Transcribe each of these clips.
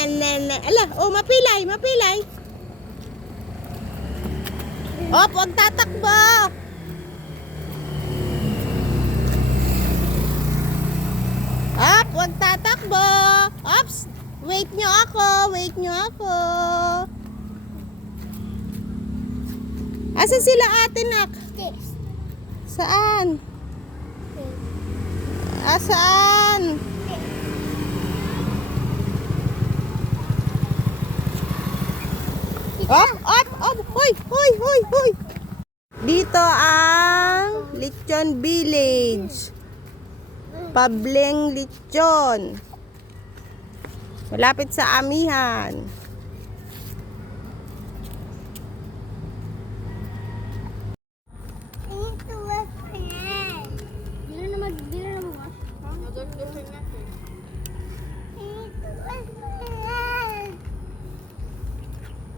Ala, oh, mapilay, mapilay. Op, huwag tatakbo. Op, huwag tatakbo. Ops, wait nyo ako, wait nyo ako. Asan sila ate, nak? Saan? Saan? Op, hoy, hoy, hoy, hoy. Dito ang Lechon Village. Pableng Lechon. Malapit sa Amihan.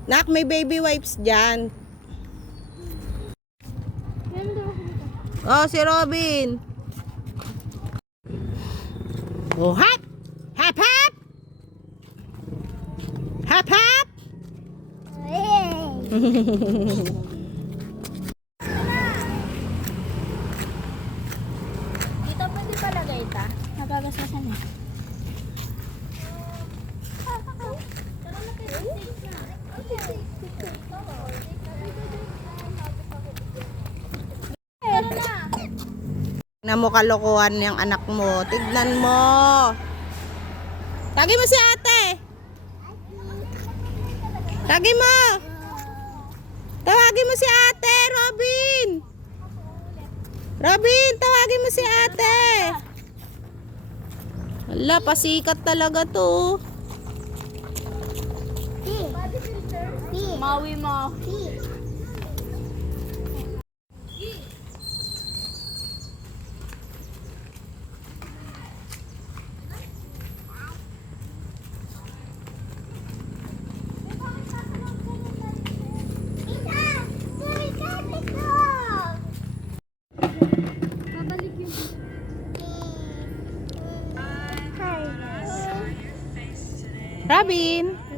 Nak, may baby wipes dyan. Oh, si Robin. Oh, hap! Hap, hap! Hap, hap! Dito pwede palagay ita. Nabagasasan eh. Tignan mo kalokohan yung anak mo. Tignan mo. Tagi mo si ate. Tagi mo. Tawagin mo si ate, Robin. Robin, tawagin mo si ate. Wala, pasikat talaga to. Maui mo. Robin.